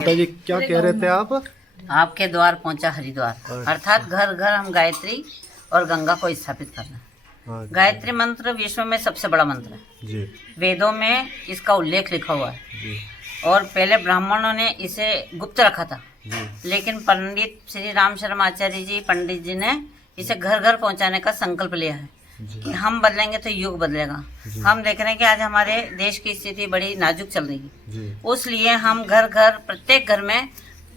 जी क्या कह रहे थे आप? आपके द्वार पहुंचा हरिद्वार, अर्थात घर घर हम गायत्री और गंगा को स्थापित करना। अच्छा। गायत्री मंत्र विश्व में सबसे बड़ा मंत्र है जी वेदों में इसका उल्लेख लिखा हुआ है जी और पहले ब्राह्मणों ने इसे गुप्त रखा था, जी लेकिन पंडित श्री राम शर्मा आचार्य जी पंडित जी ने इसे घर घर पहुंचाने का संकल्प लिया है कि हम बदलेंगे तो युग बदलेगा। हम देख रहे हैं कि आज हमारे देश की स्थिति बड़ी नाजुक चल रही है, जी उसलिए हम घर घर प्रत्येक घर में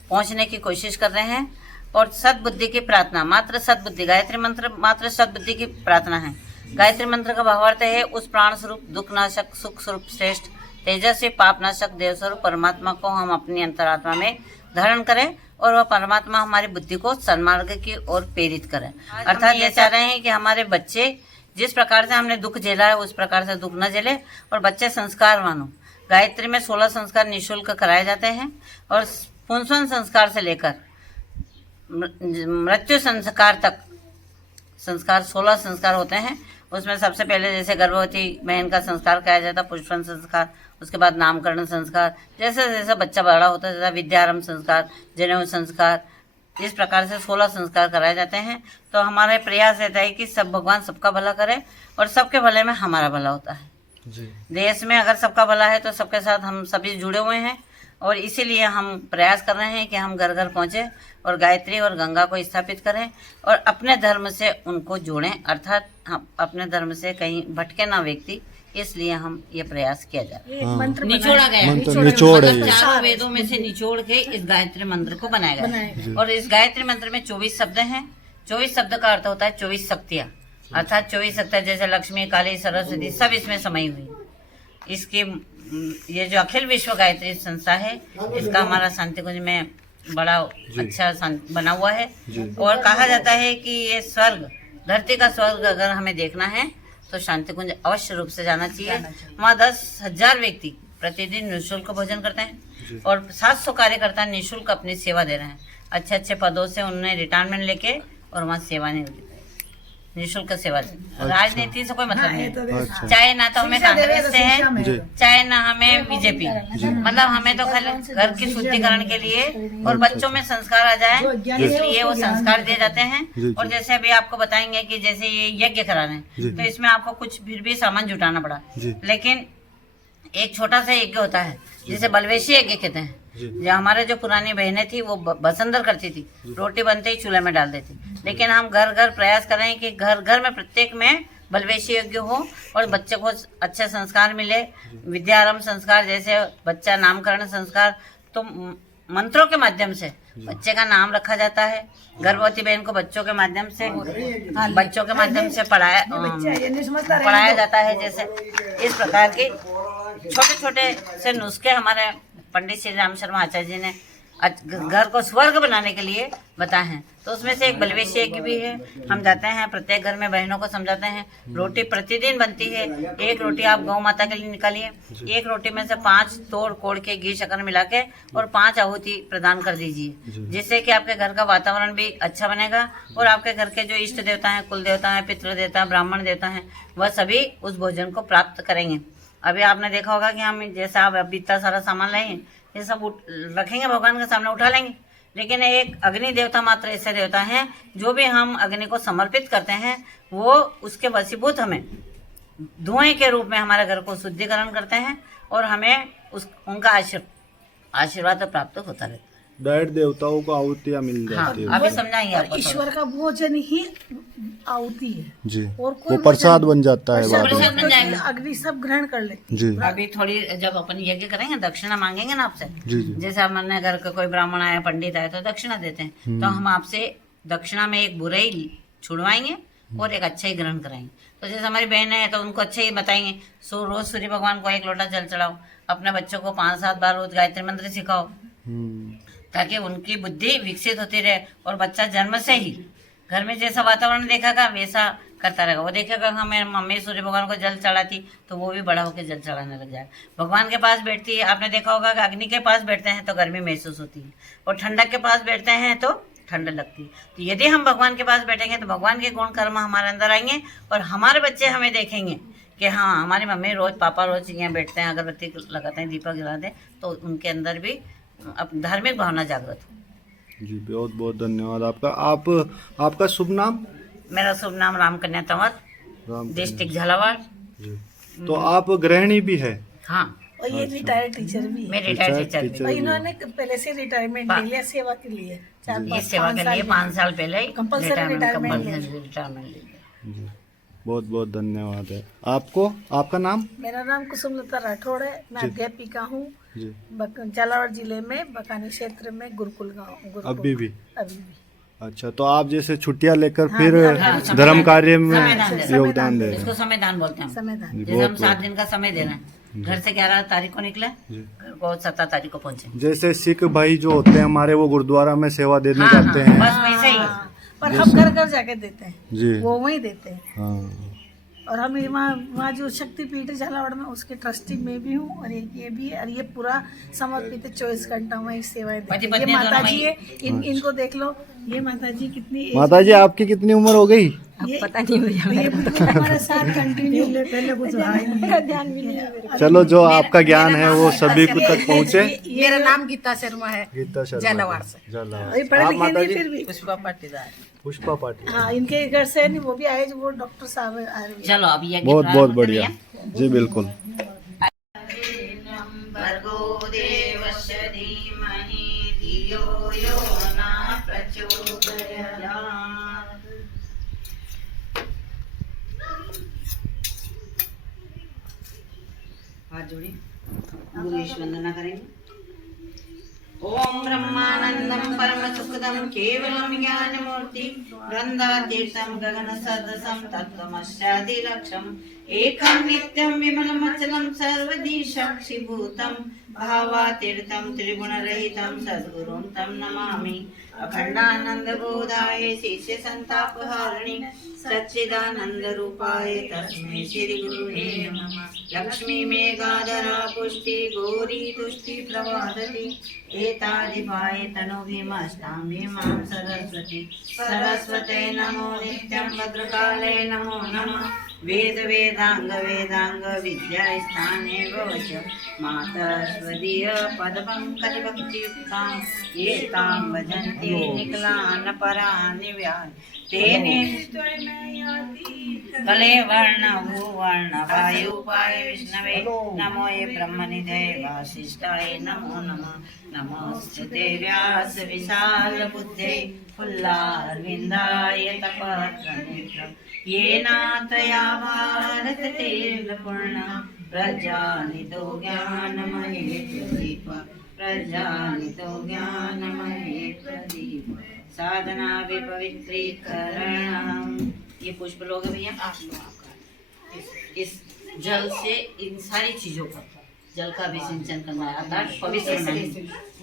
पहुंचने की कोशिश कर रहे हैं और सद्बुद्धि की प्रार्थना, मात्र सद्बुद्धि, गायत्री मंत्र मात्र सद्बुद्धि की प्रार्थना है। गायत्री मंत्र का भावार्थ है उस प्राण स्वरूप दुख नाशक सुख स्वरूप श्रेष्ठ तेजस्वी पाप नाशक देव स्वरूप परमात्मा को हम अपनी अंतरात्मा में धारण करें और वह परमात्मा हमारी बुद्धि को सन्मार्ग की ओर प्रेरित करें। अर्थात ये चाह रहे हैं कि हमारे बच्चे जिस प्रकार से हमने दुख झेला है उस प्रकार से दुख न झेले और बच्चे संस्कारवान हो। गायत्री में 16 संस्कार निःशुल्क कराए जाते हैं और पुंसवन संस्कार से लेकर मृत्यु संस्कार तक संस्कार 16 संस्कार होते हैं। उसमें सबसे पहले जैसे गर्भवती बहन का संस्कार किया जाता है पुष्पन संस्कार, उसके बाद नामकरण संस्कार, जैसे जैसे बच्चा बड़ा होता है जैसा विद्यारंभ संस्कार, जनेऊ संस्कार, इस प्रकार से 16 संस्कार कराए जाते हैं। तो हमारा प्रयास रहता है कि सब भगवान सबका भला करे और सबके भले में हमारा भला होता है जी। देश में अगर सबका भला है तो सबके साथ हम सभी जुड़े हुए हैं और इसीलिए हम प्रयास कर रहे हैं कि हम घर घर पहुँचे और गायत्री और गंगा को स्थापित करें और अपने धर्म से उनको जोड़ें, अर्थात हम अपने धर्म से कहीं भटके ना व्यक्ति, इसलिए हम ये प्रयास किया जा रहा है। निचोड़ा गया निचोड़ है ये। चारों वेदों में से निचोड़ के इस गायत्री मंत्र को बनाया गया और इस गायत्री मंत्र में 24 शब्द हैं। 24 शब्द का अर्थ होता है 24 शक्तियाँ, अर्थात 24 शक्तियाँ जैसे लक्ष्मी काली सरस्वती सब इसमें समाई हुई। इसकी ये जो अखिल विश्व गायत्री संस्था है इसका हमारा शांति कुंज में बड़ा अच्छा बना हुआ है और कहा जाता है कि ये स्वर्ग, धरती का स्वर्ग अगर हमें देखना है तो शांति कुंज अवश्य रूप से जाना चाहिए। वहाँ 10,000 व्यक्ति प्रतिदिन निःशुल्क भोजन करते हैं और 700 कार्यकर्ता निःशुल्क अपनी सेवा दे रहे हैं। अच्छे अच्छे पदों से उन्होंने रिटायरमेंट लेके और वहाँ सेवा नहीं होती, निःशुल्क सेवा। राजनीति से कोई मतलब नहीं, चाहे ना तो हमें कांग्रेस से है चाहे ना हमें बीजेपी, मतलब हमें तो खाली घर की शुद्धिकरण के लिए और बच्चों में संस्कार आ जाए इसलिए वो संस्कार दिए जाते हैं। और जैसे अभी आपको बताएंगे कि जैसे ये यज्ञ करा रहे हैं तो इसमें आपको कुछ फिर भी सामान जुटाना पड़ा, लेकिन एक छोटा सा यज्ञ होता है जिसे बलवेशी यज्ञ कहते हैं। जो हमारे जो पुरानी बहनें थी वो बसंदर करती थी, रोटी बनते ही चूल्हे में डाल देती, लेकिन हम घर घर प्रयास कर रहे हैं कि घर घर में प्रत्येक में बलवेशी यज्ञ हो और बच्चे को अच्छे संस्कार मिले। विद्यारंभ संस्कार जैसे बच्चा नामकरण संस्कार, तो मंत्रों के माध्यम से बच्चे का नाम रखा जाता है। गर्भवती बहन को बच्चों के माध्यम से पढ़ाया जाता है। जैसे इस प्रकार के छोटे छोटे से नुस्खे हमारे पंडित श्री राम शर्मा आचार्य जी ने घर को स्वर्ग बनाने के लिए बताए हैं। तो उसमें से एक बलवेशी यज्ञ भी है। हम जाते हैं प्रत्येक घर में बहनों को समझाते हैं, रोटी प्रतिदिन बनती है, एक रोटी आप गौ माता के लिए निकालिए, एक रोटी में से 5 तोड़ कोड़ के घी शक्कर मिला के और 5 आहुति प्रदान कर दीजिए, जिससे कि आपके घर का वातावरण भी अच्छा बनेगा और आपके घर के जो इष्ट देवता हैं, कुल देवता हैं, पितृ देवता, ब्राह्मण देवता हैं, वह सभी उस भोजन को प्राप्त करेंगे। अभी आपने देखा होगा कि हम जैसा आप अभी इतना सारा सामान लाएंगे ये सब रखेंगे भगवान के सामने, उठा लेंगे, लेकिन एक अग्नि देवता मात्र ऐसे देवता हैं जो भी हम अग्नि को समर्पित करते हैं वो उसके वशीभूत हमें धुएं के रूप में हमारे घर को शुद्धिकरण करते हैं और हमें उनका आशीर्वाद प्राप्त होता रहता है। डायरेक्ट देवताओं को आहुतियाँ मिल जाती है। अभी समझाएंगे आपको। ईश्वर का भोजन ही आहुति है जी, और कोई वो प्रसाद बन जाता है बाद में। जाएगा अग्नि सब ग्रहण कर लेते जी। अभी थोड़ी जब अपन यज्ञ करेंगे दक्षिणा मांगेंगे ना आपसे, जी जी जैसे हमने घर का कोई ब्राह्मण आया पंडित आया तो दक्षिणा देते हैं, तो हम आपसे दक्षिणा में एक बुराई छुड़वाएंगे और एक अच्छा ही ग्रहण कराएंगे। तो जैसे हमारी बहन है तो उनको अच्छे ही बताएंगे, रोज सूर्य भगवान को 1 लोटा जल चढ़ाओ, अपने बच्चों को 5-7 बार रोज गायत्री मंत्र सिखाओ ताकि उनकी बुद्धि विकसित होती रहे और बच्चा जन्म से ही घर में जैसा वातावरण देखेगा वैसा करता रहेगा। वो देखेगा हमें मम्मी सूर्य भगवान को जल चढ़ाती तो वो भी बड़ा होकर जल चढ़ाने लग जाएगा। भगवान के पास बैठती है, आपने देखा होगा कि अग्नि के पास बैठते हैं तो गर्मी महसूस होती है और ठंडक के पास बैठते हैं तो ठंड लगती है। तो यदि हम भगवान के पास बैठेंगे तो भगवान के गुण कर्म हमारे अंदर आएंगे और हमारे बच्चे हमें देखेंगे कि हाँ हमारी मम्मी रोज पापा रोज यहाँ बैठते हैं, अगरबत्ती लगाते हैं, दीपक जलाते हैं, तो उनके अंदर भी धार्मिक भावना जागृत हो। जी बहुत बहुत धन्यवाद आपका। आपका शुभ नाम? मेरा शुभ नाम रामकन्या तंवर, राम डिस्ट्रिक्ट झालावाड़। जी। तो आप गृहिणी भी है? हाँ, और ये रिटायर्ड टीचर भी है। मैं रिटायर्ड टीचर टीचर और भी है। इन्होंने पहले से रिटायरमेंट ले लिया सेवा के लिए, ये सेवा के लिए 5 साल पहले Compulsory retirement रिटायरमेंट ले लिया। जी बहुत बहुत धन्यवाद है आपको। आपका नाम? मेरा नाम कुसुमलता राठौड़ है, मैं जी। अध्यापिका हूँ जी। झालावाड़ जिले में बकानी क्षेत्र में गुरुकुल गाँव। अभी भी? अभी भी। अच्छा, तो आप जैसे छुट्टियां लेकर हाँ, फिर हाँ, धर्म कार्य में समयदान दे- योगदान दे रहे इसको हैं। समयदान बोलते हैं हम। समयदान। जी, जैसे हम बहुत 7 दिन का समय देना है, घर से 11 तारीख को निकले, जी। घर को 17 तारीख को पहुंचे। जैसे सिख भाई जो होते हैं हमारे, वो गुरुद्वारा में सेवा देने हाँ, जाते हाँ, हैं। बस वैसे ही। हाँ, पर हम घर घर जाके देते हैं, जी वो वहीं देते हैं। हाँ और हम वहाँ जो शक्तिपीठ है झालावाड़ में, उसके ट्रस्टी में भी हूँ, और एक ये भी है, और ये पूरा समर्पित 24 घंटा वहीं सेवाएं देते पति हैं। ये पत्नी माता दोनों जी है, अच्छा। इनको देख लो, ये माता जी कितनी माता जी आपकी कितनी उम्र हो गई? ये पता नहीं हुआ, ये बिल्कुल हमारे साथ कंटिन्यू पहले कुछ ध्यान भी नहीं है। चलो, जो आपका ज्ञान है वो सभी को तक पहुँचे। मेरा नाम गीता शर्मा है, गीता शर्मा झालावाड़ से। झालावाड़। अभी पढ़े आप लिखे माता नहीं जी? फिर भी। पुष्पा पाटीदार। पुष्पा पाटिल। हाँ, इनके घर से नहीं, वो भी आए, जो वो डॉक्टर साहब है, आयुर्वेद। चलो अब ये बहुत बहुत बढ़िया। जी बिल्कुल। भर्गो देवस्य धीमहि धियो यो न प्रचोदयात्। हाथ जोड़िए, गुरु ईश वंदना करेंगे। ओम ब्रह्मानंदम परम सुखदम केवलम ज्ञान मूर्ति वृंदातीर्थम गगन सदसम तत्वमस्यादिलक्षम एकम नित्यम विमलमचलम सर्वदी साक्षिभूतम भावातीर्थम त्रिगुणरहितम सद्गुरुं तम नमामि। अखंडानंद बोधाय शिष्य संतापहारिणी सच्चिदानंद रूपाय तस्मै श्री गुरुवे नमः। लक्ष्मी मेघाधरा पुष्टि गौरी तुष्टि प्रवादति एतादिपाय तनुभिमस्तां भीमां सरस्वती। सरस्वते नमो नित्यं भद्रकाले नमो नमः। वेद वेदांग वेदांग विद्यास्थाने भवच माता स्वदीय पदपंकज भक्तियुक्तां ये तां भजन्ति निखिलान् परान् व्यान् तेने कले वर्ण भूवर्ण वायुपाय विष्णवे नमो ये ब्रह्मनिधये वासिष्ठाय नमो नमः। नमोस्तुते व्यास विशाल बुद्धे फुल्लारविन्दाय तपत्रनेत्रम् येन त्वया भारततीर्थपूर्णः प्रजानितो ज्ञानमये प्रदीप प्रजानितो ज्ञानमये प्रदीप साधना विपवित्रीकरणम्। ये पुष्प लोगे भैया आप लोग इस जल से इन सारी चीजों का जल का भी सिंचन करना है, अर्थात पवित्र बनाना है।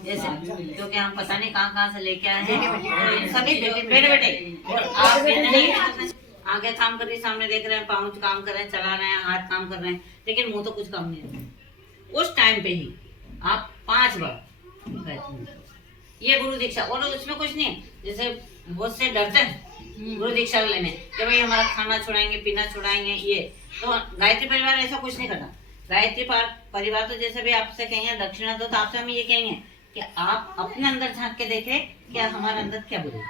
जैसे क्योंकि हम पता नहीं कहाँ से लेके आए हैं, सभी बेटे बेटे और आप नहीं आगे काम कर रही, सामने देख रहे हैं, पाँव काम कर रहे हैं, चला रहे हैं, हाथ काम कर रहे हैं, लेकिन मुंह तो कुछ काम नहीं रहे। उस टाइम पे ही आप 5 बार ये गुरु दीक्षा, और उसमें कुछ नहीं है। जैसे बहुत से डरते हैं गुरु दीक्षा लेने कि भाई हमारा खाना छुड़ाएंगे, पीना छुड़ाएंगे, ये तो गायत्री परिवार ऐसा कुछ नहीं करता। गायत्री परिवार तो जैसे भी आपसे कहेंगे दक्षिणा दो, तो आपसे हम ये कहेंगे कि आप अपने अंदर झांक के देखें क्या हमारे अंदर क्या बुरा है।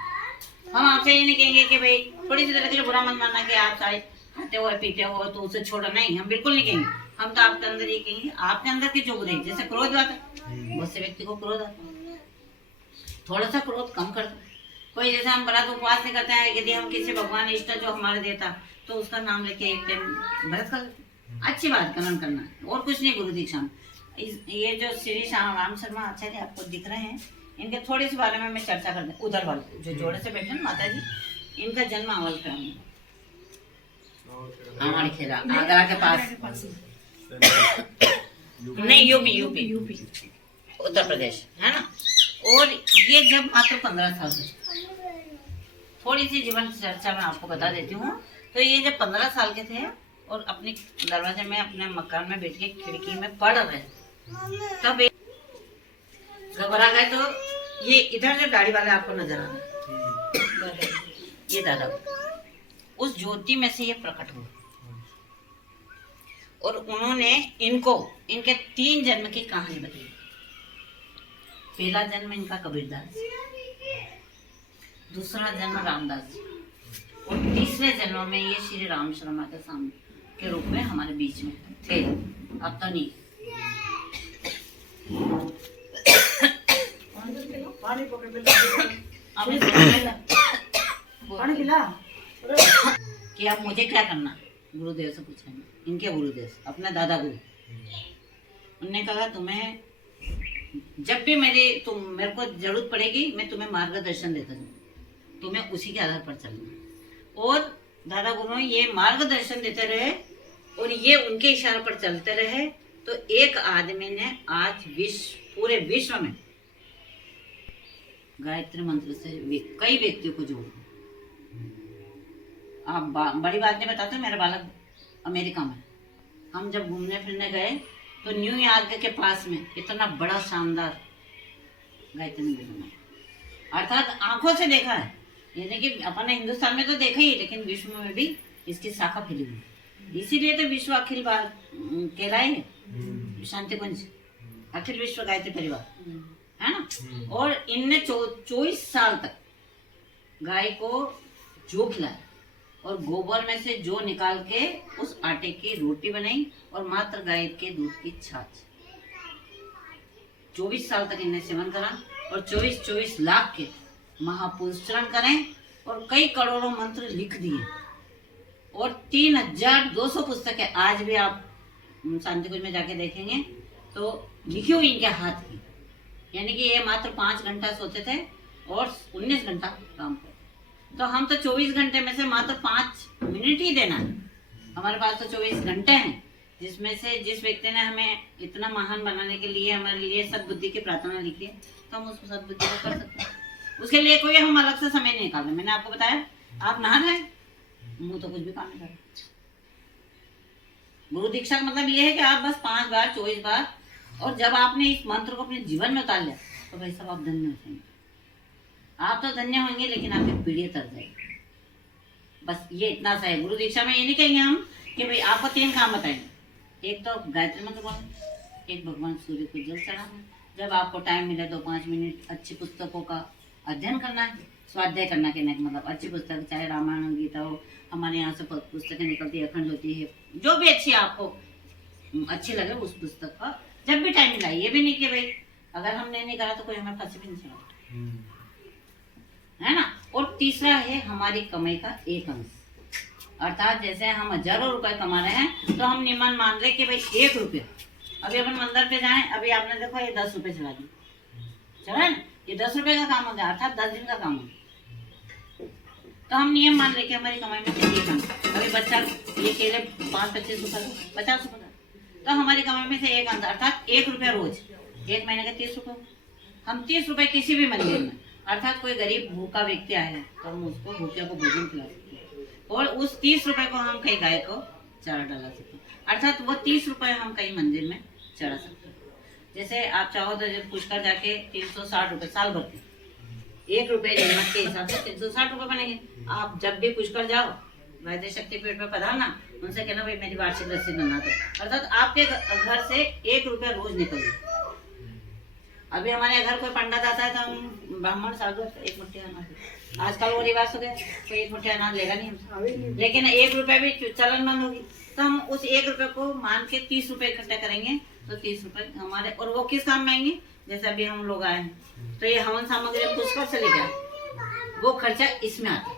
हम आपसे ये नहीं कहेंगे कि भाई थोड़ी सी देर के लिए बुरा मन मानना कि आप शायद खाते हो पीते हो तो उसे छोड़ो, नहीं, हम बिल्कुल नहीं कहेंगे। हम तो आपके अंदर ये कहेंगे आपके अंदर की जो बुराई, जैसे क्रोध आता है, बहुत से व्यक्ति को क्रोध आता है, थोड़ा सा क्रोध कम कर दो। कोई जैसे हम व्रत उपवास नहीं करते हैं, यदि हम किसी भगवान इष्ट जो हमारे देता तो उसका नाम लेके एक टाइम व्रत कर, अच्छी बात करण करना है और कुछ नहीं। गुरु दीक्षा में ये जो श्री राम शर्मा आचार्य आपको दिख रहे हैं, इनके थोड़ी सी बारे में मैं चर्चा कर दूं। उधर वाले जो जोड़े से बैठे ना माता जी, इनका जन्म अवल पे हमारे खेरा आगरा के पास नहीं, यूपी उत्तर प्रदेश है ना। और ये जब मात्र 15 साल से, थोड़ी सी जीवन चर्चा मैं आपको बता देती हूँ। तो ये जब 15 साल के थे और अपने दरवाजे में अपने मकान में बैठ के खिड़की में पढ़ रहे, तब घबरा गए। तो ये इधर जो गाड़ी वाले आपको नजर आ रहे, ये दादा उस ज्योति में से ये प्रकट हुए और उन्होंने इनको इनके 3 जन्म की कहानी बताई। पहला जन्म इनका कबीरदास जी, दूसरा जन्म रामदास जी और तीसरे जन्म में ये श्री राम शर्मा के सामने के रूप में हमारे बीच में थे। अब तो नहीं। कि अब मुझे क्या करना, गुरुदेव से पूछा। इनके गुरुदेव अपने दादा गुरु, उन्होंने कहा तुम्हें जब भी मेरे को जरूरत पड़ेगी मैं तुम्हें मार्गदर्शन देता हूँ, तुम्हें उसी के आधार पर चलना। और दादा गुरु ये मार्गदर्शन देते रहे और ये उनके इशारे पर चलते रहे। तो एक आदमी ने आज पूरे विश्व में गायत्री मंत्र से कई व्यक्तियों को जोड़ा। आप बड़ी बात नहीं बताते, मेरा बालक अमेरिका में, हम जब घूमने फिरने गए तो न्यूयॉर्क के पास में इतना बड़ा शानदार गायत्री मंदिर बना, अर्थात आंखों से देखा है। यानी कि अपने हिंदुस्तान में तो देखा ही, लेकिन विश्व में भी इसकी शाखा फैली हुई। इसीलिए तो विश्व अखिल कहलाए शांति कुंज, अखिल विश्व गायत्री परिवार, है ना। और इनने 24 साल तक गाय को जो खिलाया और गोबर में से जो निकाल के उस आटे की रोटी बनाई और मात्र गाय के दूध की छाछ 24 साल तक इनने सेवन करा। और 24 लाख के महापुरुषरण करें और कई करोड़ों मंत्र लिख दिए और 3200 पुस्तकें आज भी आप शांति कुंज में जाके देखेंगे तो लिखी हुई इनके हाथ की। यानी कि ये मात्र 5 घंटा सोते थे और 19 घंटा काम करते। तो हम तो 24 घंटे में से मात्र 5 मिनट ही देना है। हमारे पास तो 24 घंटे हैं, जिसमें से जिस व्यक्ति ने हमें इतना महान बनाने के लिए हमारे लिए सद्बुद्धि की प्रार्थना लिखी है, तो हम उस सद्बुद्धि को कर सकते हैं। उसके लिए कोई हम अलग से समय नहीं निकाल रहे। मैंने आपको बताया, आप नहा रहे, मुंह तो कुछ भी काम नहीं कर रहे। गुरु दीक्षा का मतलब ये है कि आप बस 5 बार 24 बार, और जब आपने इस मंत्र को अपने जीवन में उतार लिया तो भाई साहब आप धन्य हो जाएंगे। आप तो धन्य होंगे, लेकिन आपकी पीढ़ी तर जाएगी। बस ये इतना सा है। गुरु दीक्षा में ये नहीं कहेंगे हम कि भाई आपको 3 काम बताएंगे। एक तो गायत्री मंत्र बोलना, एक भगवान सूर्य को जल चढ़ाना, जब आपको टाइम मिले तो 5 मिनट अच्छी पुस्तकों का अध्ययन करना है, स्वाध्याय करना के मतलब अच्छी पुस्तक, चाहे रामायण गीता हो, हमारे यहाँ से पुस्तकें निकलती है, अखंड होती है, जो भी अच्छी आपको अच्छी लगे उस पुस्तक का जब भी टाइम मिला। ये भी नहीं कि भाई अगर हमने नहीं करा तो कोई हमें फांसी भी नहीं चला, है ना। और तीसरा है हमारी कमाई का 1 अंश, अर्थात जैसे हम हजारों रुपए कमा रहे हैं तो हम नियमन मान रहे कि भाई 1 रुपया, अभी अपन मंदिर पे जाएं, अभी आपने देखो ये 10 रुपए चला दी, चला है ना, ये 10 रुपए का काम हो गया, अर्थात 10 दिन का काम हो गया। तो हम नियम मान रहे कि हमारी कमाई में से 1 अंश, अभी बच्चा ये केले 5-25 रुपए 50 रुपए, तो हमारी कमाई में से 1 अंश अर्थात 1 रुपया रोज, 1 महीने का 30 रुपए। हम 30 रुपए किसी भी मंदिर में, अर्थात कोई गरीब भूखा व्यक्ति आया है तो हम उसको भूखे को भोजन खिला सकते हैं, और उस 30 रुपए को हम कई गाय को चारा डाला सकते हैं, अर्थात वो 30 रुपए हम कई मंदिर में चढ़ा सकते हैं। जैसे आप चाहो तो जब पुष्कर जाके 360 रुपए साल भर के 1 रुपए कीमत के हिसाब से 360 रुपए बनेंगे। आप जब भी पुष्कर जाओ, गायत्री शक्तिपीठ पे पधारना, उनसे कहना भाई मेरी वार्षिक रसीद बना दो, अर्थात आपके घर से 1 रुपया रोज निकल जाए। अभी हमारे घर कोई पंडित आता है तो हम ब्राह्मण साधु 1 मुट्ठी अनाज, आजकल वो रिवाज हो गया, कोई 1 मुट्ठी अनाज लेगा नहीं हमसे, लेकिन 1 रुपया भी चलन बंद होगी तो हम उस 1 रुपये को मान के 30 रुपए इकट्ठा करेंगे, तो 30 रुपए हमारे, और वो किस काम में आएंगे। जैसे अभी हम लोग आए हैं तो ये हवन सामग्री पुष्कर से लेके आए, वो खर्चा इसमें आता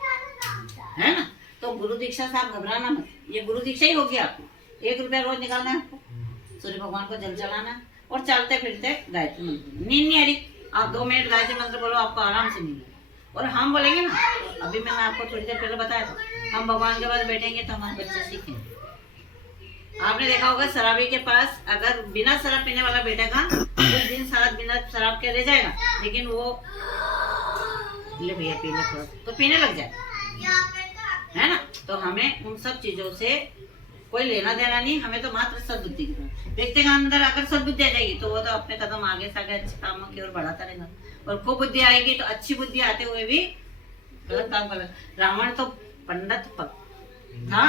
है ना। तो गुरु दीक्षा से आप घबराना मत, ये गुरु दीक्षा ही होगी आपको। 1 रुपया रोज निकालना है आपको, सूर्य भगवान को जल चढ़ाना और चलते फिरते गायत्री मंत्र। नींद नहीं आ रही, आप 2 मिनट गायत्री मंत्र बोलो, आपको आराम से नींद। और हम बोलेंगे ना, अभी मैंने आपको थोड़ी देर पहले बताया था, हम भगवान के पास बैठेंगे तो हमारे बच्चे सीखेंगे। आपने देखा होगा शराबी के पास अगर बिना शराब पीने वाला बैठेगा उस दिन सारा बिना शराब के रह जाएगा, लेकिन वो ले भैया पी ले थोड़ा तो पीने लग जाए, है ना। तो हमें उन सब चीजों से कोई लेना देना नहीं, हमें तो मात्र सद्बुद्धि की तरफ। व्यक्ति के अंदर अगर सद्बुद्धि आ जाएगी तो वो तो अपने कदम आगे से आगे अच्छे कामों की ओर बढ़ाता रहेगा, और खूब बुद्धि आएगी तो अच्छी बुद्धि आते हुए भी गलत काम कर। रावण तो पंडित था,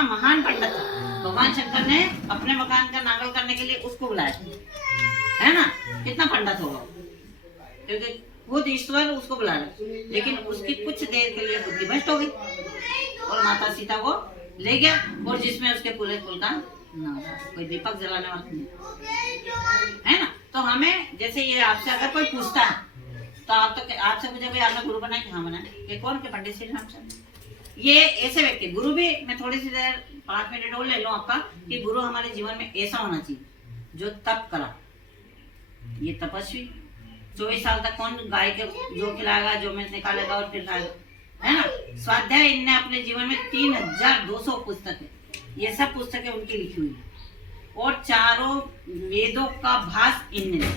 महान पंडित था, भगवान शंकर ने अपने मकान का नांगल करने के लिए उसको बुलाया, है ना। कितना पंडित होगा, क्योंकि खुद ईश्वर उसको बुला रहा है, लेकिन उसकी कुछ देर के लिए बुद्धि भ्रष्ट हो गई और माता सीता को ले गया, और जिसमें उसके पूरे कुल का नाम था। कोई दीपक जलाने वाला नहीं है ना। तो हमें जैसे ये आपसे अगर कोई पूछता है तो आप तो आपसे पूछे भाई आपने गुरु बनाया? हाँ बनाया। ये कौन के? पंडित श्री रामचंद्र। ये ऐसे व्यक्ति गुरु भी, मैं थोड़ी सी देर 5 मिनट और ले लूं आपका, कि गुरु हमारे जीवन में ऐसा होना चाहिए जो तप करा। ये तपस्वी 24 साल तक कौन गाय के जो खिलाएगा, जो में निकालेगा और फिर खाएगा, है ना। स्वाध्याय इनने अपने जीवन में 3200 पुस्तकें, ये सब पुस्तकें उनकी लिखी हुई है, और 4 वेदों का भास इनने,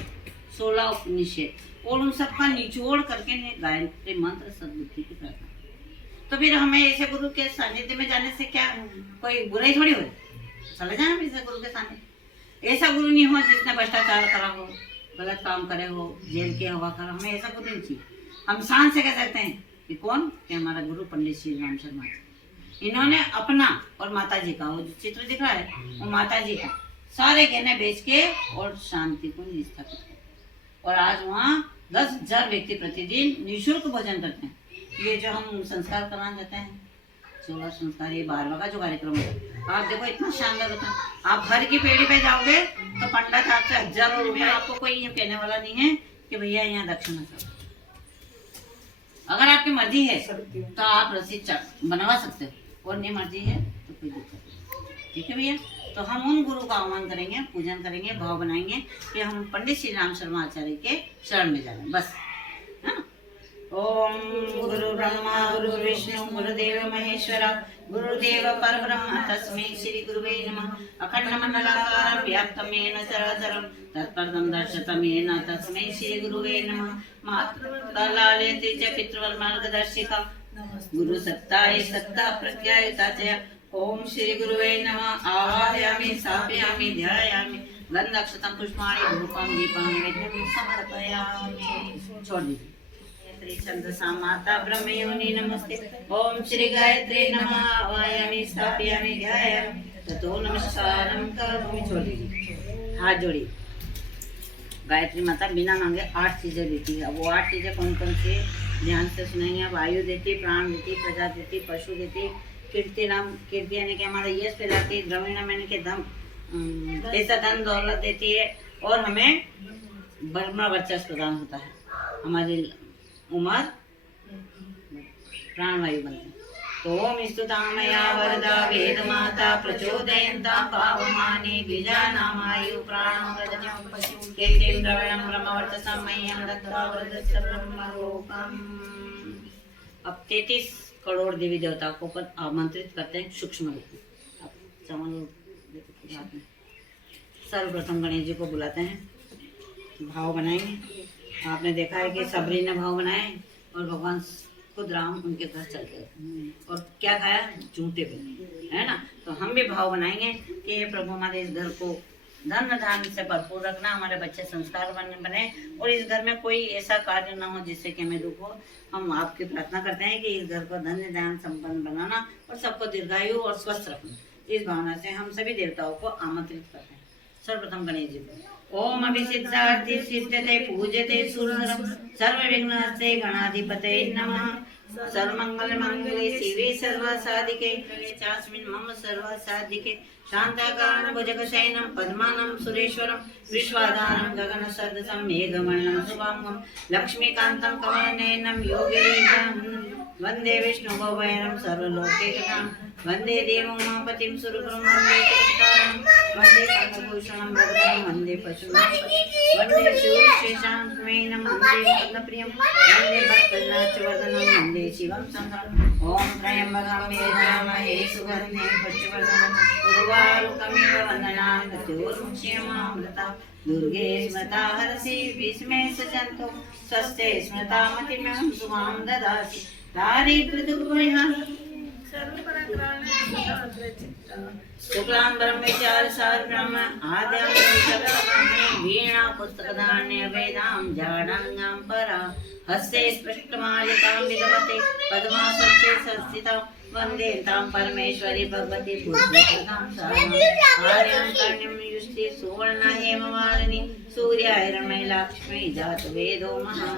16 उपनिषद, और उन सब का निचोड़ करके ने गायत्री मंत्र सद्बुद्धि की प्रार्थना। तो फिर हमें ऐसे गुरु के सानिध्य में जाने से क्या कोई बुराई थोड़ी हो, चले जाए ऐसे गुरु के सानिध्य। ऐसा गुरु नहीं हो जिसने भ्रष्टाचार करा हो, गलत काम करे हो, जेल की हवा करा, हमें ऐसा गुरु नहीं चाहिए। हम शान से कह सकते हैं कि कौन? कि हमारा गुरु पंडित श्री राम शर्मा जी। इन्होंने अपना और माता जी का, वो जो चित्र दिख रहा है वो माता जी का, सारे गहने बेच के और शांति को स्थापित किया। और आज वहाँ 10,000 व्यक्ति प्रतिदिन निःशुल्क भोजन करते हैं। ये जो हम संस्कार कराने जाते हैं, 16 संस्कार, ये 12वां का जो कार्यक्रम है, आप देखो इतना शानदार होता है। आप घर की पेड़ी पे जाओगे तो पंडित आपसे हजारों रुपया, आपको कोई ये कहने वाला नहीं है कि भैया यहाँ दक्षिणा करो। अगर आपकी मर्जी है तो आप रसीद बनवा सकते हो, और नहीं मर्जी है तो कोई दिक्कत नहीं। ठीक है भैया। तो हम उन गुरु का आह्वान करेंगे, पूजन करेंगे, भाव बनाएंगे कि हम पंडित श्री राम शर्मा आचार्य के शरण में जाएं, बस, है ना। ओम गुरु ब्रह्मा गुरु विष्णु गुरुदेव महेश्वरा गुरुदेव परब्रह्म तस्मै श्री गुरुवे नमः। अखंड मंडलाकारं व्याप्तं येन चराचरं तत्पदं दर्शितं येन तस्मै श्री गुरुवे नमः। मातृलालयति च पितृवर्मार्गदर्शिका गुरु सत्ताये सत्ता प्रज्ञायुता च। ओम श्री गुरुवे नमः। आवाहयामि स्थापयामि ध्यायामि गन्धक्षतं पुष्पाणि धूपं दीपं नैवेद्यं समर्पयामि। छोड़ दीजिए। छंदसा माता ब्रह्मयोनि नमस्ते। ओम श्री गायत्री नमः। आवाहयामि स्थापयामि ध्यायामि ततो नमस्कारं करोमि। छोड़ दीजिए, हाथ जोड़िए। गायत्री माता बिना मांगे 8 चीजें देती है। अब वो 8 चीजें कौन कौन सी, ध्यान से सुनेंगे। अब आयु देती, प्राण देती, प्रजा देती, पशु देती, कीर्ति नाम, कीर्ति यानी कि हमारा यश फैलाती, द्रविणम यानी कि धन, ऐसा धन दौलत देती है, और हमें ब्रह्म वर्चस्व प्रदान होता है। हमारी उम्र प्राणवायु बनती। तो ओम स्तुतामया वरदा वेद माता प्रचोदयन्ता पावमाने द्विजानामायु प्राणं प्रदनं पशु कीर्तिं द्रविणं ब्रह्मवर्चसं मह्यं दत्त्वा वरदस्य ब्रह्मलोकम्। अब 33 करोड़ देवी देवताओं को पर आमंत्रित करते हैं सूक्ष्म रूप में। सर्वप्रथम गणेश जी को बुलाते हैं, भाव बनाएंगे। आपने देखा है कि सबरी ने भाव बनाए और भगवान खुद राम उनके घर चल गए, और क्या खाया? जूते पे, है ना। तो हम भी भाव बनाएंगे कि ये प्रभु हमारे इस घर को धन धान से भरपूर रखना, हमारे बच्चे संस्कार बने, और इस घर में कोई ऐसा कार्य ना हो जिससे कि हमें दुख हो। हम आपकी प्रार्थना करते हैं कि इस घर को धन्य ध्यान संपन्न बनाना और सबको दीर्घायु और स्वस्थ रखना। इस भावना से हम सभी देवताओं को आमंत्रित करते हैं। सर्वप्रथम गणेश जी को। ओम अभिसिद्धार्थि सिद्ध्यते पूज्यते सुरनरं सर्वविघ्नहस्ते गणाधिपतये नमः। सर्वमंगल मंगले शिवे सर्वसाधिके चास्मिन् मम सर्वसाधिके शान्ताकारं भुजगशयनं पद्मानं सुरेश्वरं विश्वाधारं गगनसदृशं मेघवर्णं शुभांगं लक्ष्मीकान्तं कमलनयनं योगिवेदां वन्दे विष्णुभवयनं सर्वलोकैकनाथं वन्दे देवं उमापतिं सुरगुरुं वन्दे जगत्कारं वन्दे पद्मभूषणं भद्रं वन्दे पशुपतिं वन्दे शिवशेषान्वयनं वन्दे पद्मप्रियं वन्दे भक्तजनार्चवर्धनं वन्दे शिवं शङ्करम्। ॐ त्र्यम्बकं यजामहे सुगन्धिं पुष्टिवर्धनं उर्वारुकमिव वन्दनान् मृत्योर्मुक्षीयमामृतां दुर्गे स्मृता हरसि विस्मे सजन्तो स्वस्ते स्मृता मतिमहं शुभां ददासि दारिद्र्यदुर्गुणः शुक्लां ब्रह्मचारिसार ब्रह्म आद्यां वीणा पुस्तकधान्य वेदां जाडाङ्गां परा हस्ते स्पष्टमालिकां विदमते पद्मासने संस्थितां वन्दे तां परमेश्वरी भगवती पुत्रप्रदां सारं आर्यां कर्ण्यं युष्टि सुवर्णा हेमवारिणी सूर्याय लक्ष्मी जात वेदो महा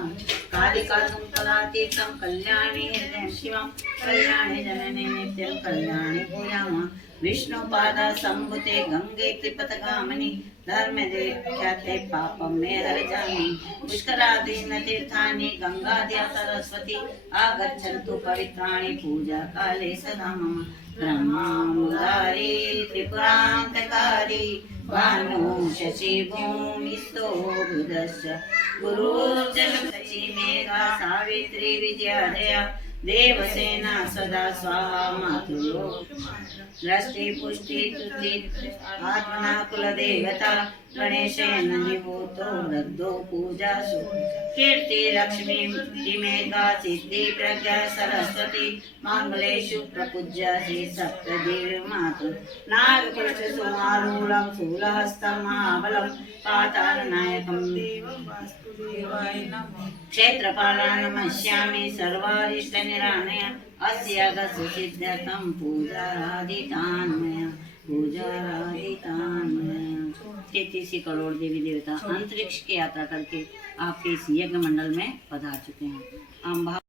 कालिका कलातीर्थं कल्याणी हृदयं शिवं कल्याणी जननी नित्यं कल्याणी पूजामा विष्णुपादा संभुते गंगे त्रिपथगामिनी धर्मदे ख्याते पापं मे हरजामि पुष्करादीन तीर्थानि गंगाद्या सरस्वती आगच्छन्तु पवित्राणि पूजा काले सदा मम ब्रह्मा मुरारी त्रिपुरान्तकारी भानु शशि भूमिस्थो बुधश्च गुरुश्च शुक्लची मेघा सावित्री विद्याधया देवसेना सदा स्वाहा मातृलो दृष्टि पुष्टि तुति आत्मना कुलदेवता गणेशेन निभूतो रद्धो पूजासु कीर्ति लक्ष्मी मेघा सिद्धि प्रज्ञा सरस्वती मंगलेषु प्रपूज्यासि सप्तदेवी मातु नागपुरुष सुमारूढं शूलहस्तं महाबलं पातालनायकं क्षेत्रपालां नमस्यामि सर्वारिष्टनिरामया अस्यागस्य सिद्ध्यर्थं पूजाराधितान्मया 33 करोड़ देवी देवता अंतरिक्ष की यात्रा करके आपके इस यज्ञ मंडल में पधार चुके हैं।